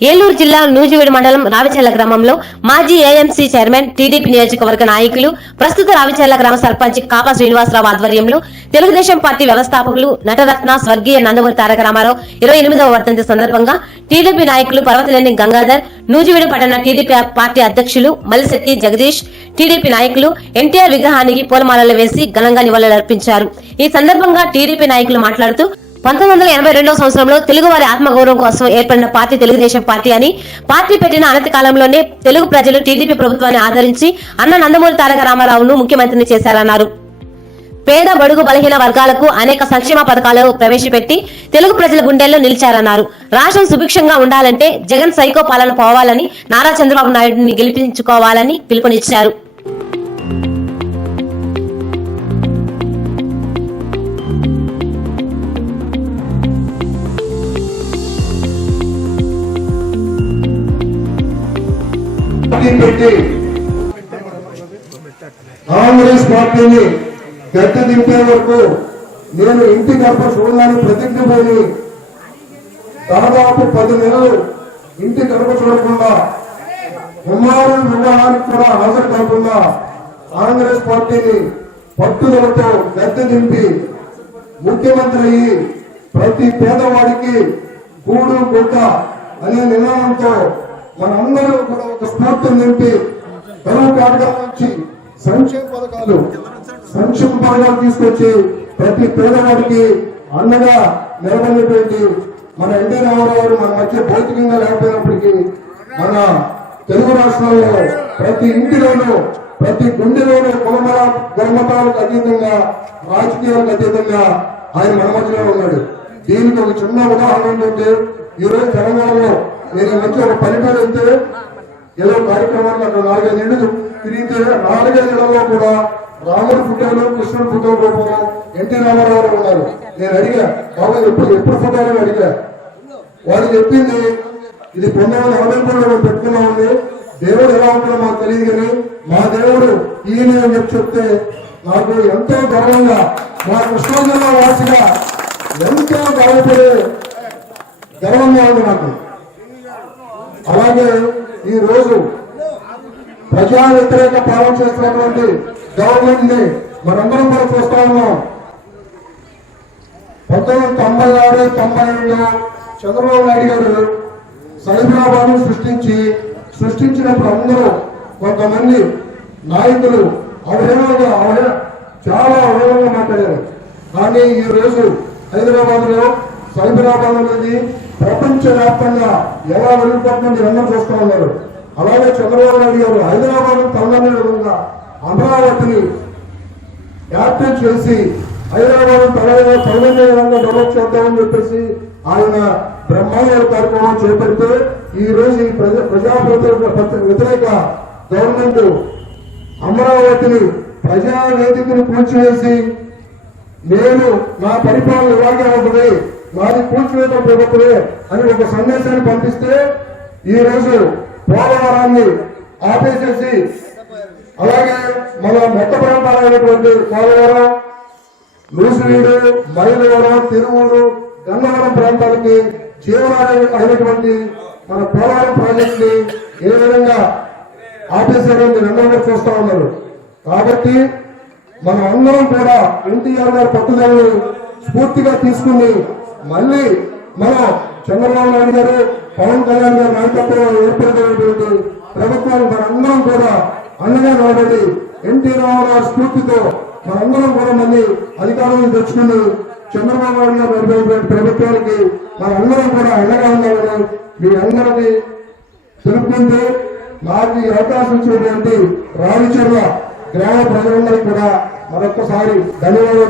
ఏలూరు జిల్లా నూజివీడు మండలం రావిచెల్ల గ్రామంలో మాజీ ఏఎంసీ చైర్మన్ టీడీపీ నియోజకవర్గ నాయకులు ప్రస్తుత రావిచెల్ల గ్రామ సర్పంచ్ కాపా శ్రీనివాసరావు ఆధ్వర్యంలో తెలుగుదేశం పార్టీ వ్యవస్థాపకులు నటరత్న స్వర్గీయ నందమూరి తారక రామారావు ఇరవై ఎనిమిదవ వర్ధంతి సందర్భంగా టీడీపీ నాయకులు పర్వతలేని గంగాధర్ నూజివీడు పట్టణ టీడీపీ పార్టీ అధ్యక్షులు మల్లిశెట్టి జగదీష్ టీడీపీ నాయకులు ఎన్టీఆర్ విగ్రహానికి పూలమాలలు వేసి ఘనంగా నివాళులర్పించారు. ఈ సందర్భంగా టీడీపీ నాయకులు మాట్లాడుతూ పంతొమ్మిది వందల ఎనభై రెండవ సంవత్సరంలో తెలుగువారి ఆత్మగౌరవం కోసం ఏర్పడిన పార్టీ తెలుగుదేశం పార్టీ అని పార్టీ పెట్టిన అనతి కాలంలోనే తెలుగు ప్రజలు టీడీపీ ప్రభుత్వాన్ని ఆదరించి అన్న నందమూరి తారక రామారావును ముఖ్యమంత్రిని చేశారన్నారు. పేద బడుగు బలహీన వర్గాలకు అనేక సంక్షేమ పథకాలు ప్రవేశపెట్టి తెలుగు ప్రజల గుండెల్లో నిలిచారన్నారు. రాష్ట్రం సుభిక్షంగా ఉండాలంటే జగన్ సైకో పాలన పోవాలని నారా చంద్రబాబు నాయుడిని గెలిపించుకోవాలని పిలుపునిచ్చారు. పార్టీ పెట్టి కాంగ్రెస్ పార్టీని గట్ట దింపే వరకు నేను ఇంటి గడప చూడాలని ప్రతిజ్ఞ పోయి దాదాపు పది నెలలు ఇంటి గడప చూడకుండా కుమారుని వివాహానికి కూడా హాజరు కాకుండా కాంగ్రెస్ పార్టీని పట్టుదలతో గద్దె దింపి ముఖ్యమంత్రి అయ్యి ప్రతి పేదవాడికి గూడు గుట్ట అనే నినాదంతో మనందరూ కూడా ఒక స్ఫూర్తి నింపి కరువు కాటగా నుంచి సంక్షేమ పథకాలు సంక్షేమ పథకాలు తీసుకొచ్చి ప్రతి పేదవాడికి అండగా నిలబడినటువంటి మన ఎన్టీ రామారావు గారు మన మధ్య భౌతికంగా లేకపోయినప్పటికీ మన తెలుగు రాష్ట్రాల్లో ప్రతి ఇంటిలోనూ ప్రతి గుండెలోనూ కులమల గుణమతాలకు అతీతంగా రాజకీయాలకు అతీతంగా ఆయన మన మధ్యలో ఉన్నాడు. దీనికి ఒక చిన్న ఉదాహరణ ఏంటంటే ఈరోజు తెలంగాణలో నేను ఈ మధ్య ఒక పల్లెటూరు వెళ్తే ఏదో కార్యక్రమాన్ని అక్కడ నాలుగైదు ఇళ్ళు తిరిగితే నాలుగైదు ఇళ్ళలో కూడా రాముడు ఫోటోలు కృష్ణుడు ఫోటో రూపంలో ఎన్టీ రామారావు గారు ఉన్నారు. నేను అడిగా బాబు ఎప్పుడు ఎప్పుడు ఫోటోలు అడిగా. వాడు చెప్పింది ఇది పంతొమ్మిది వందల ఎనభై మూడులో మేము దేవుడు ఎలా ఉంటాడో మాకు తెలియదు కానీ మా దేవుడు ఈయన అని చెప్పి చెప్తే నాకు ఎంతో గర్వంగా మా కృష్ణా జిల్లా వాసిగా ఎంతో గర్వపడే గర్వంగా ఉంది నాకు. అలాగే ఈ రోజు ప్రజా వ్యతిరేక పాలన చేస్తున్నటువంటి గవర్నమెంట్ని మనందరం కూడా చూస్తా ఉన్నాం. పంతొమ్మిది తొంభై ఆరు తొంభై ఏడులో చంద్రబాబు నాయుడు గారు సైబరాబాద్ సృష్టించి సృష్టించినప్పుడు అందరూ కొంతమంది నాయకులు అవహేళనగా అవహేళ చాలా అవహేళనగా మాట్లాడారు. కానీ ఈ రోజు హైదరాబాద్లో సైబరాబాద్ అనేది ప్రపంచ వ్యాప్తంగా ఎలా వెళ్ళిపోతుందని రంగం చూస్తూ ఉన్నారు. అలాగే చంద్రబాబు నాయుడు గారు హైదరాబాద్ తలనని విధంగా అమరావతిని యాక్టివ్ చేసి హైదరాబాద్ తలగా తలనని విధంగా డెవలప్ చేద్దామని చెప్పేసి ఆయన బ్రహ్మాండ కార్యక్రమం చేపడితే ఈ రోజు ఈ ప్రజా వ్యతిరేక- వ్యతిరేక గవర్నమెంట్ అమరావతిని ప్రజా వేదికను కూల్చివేసి నేను నా పరిపాలన ఇలాగే ఉంటుంది. మాది కూల్చివేత ప్రభుత్వమే అని ఒక సందేశాన్ని పంపిస్తే ఈ రోజు పోలవరాన్ని ఆపేసేసి అలాగే మన మెట్ట ప్రాంతాలైనటువంటి పోలవరం లూసివీడు మైలవరం తిరువూరు గన్నవరం ప్రాంతాలకి జీవనాడి అయినటువంటి మన పోలవరం ప్రాజెక్ట్ని ఏ విధంగా ఆపేశారని మీరు అందరూ చూస్తా ఉన్నారు. కాబట్టి మనం అందరం కూడా ఎన్టీఆర్ గారి పట్టుదలని స్ఫూర్తిగా తీసుకుని మళ్ళీ మనం చంద్రబాబు నాయుడు గారు పవన్ కళ్యాణ్ గారి నాయకత్వంలో ఏర్పడినటువంటి ప్రభుత్వాలు మనందరం కూడా అండగా నిలబడి ఎన్టీ రామారావు స్ఫూర్తితో మనందరం కూడా మళ్ళీ అధికారం తెచ్చుకుని చంద్రబాబు నాయుడు గారు నడిపేటువంటి ప్రభుత్వానికి మనందరం కూడా అండగా ఉండాలని మీ అందరినీ తెలుపుకుంటూ నాకు ఈ అవకాశం ఇచ్చినటువంటి రావిచర్ల గ్రామ ప్రజలందరికీ కూడా మరొకసారి ధన్యవాదాలు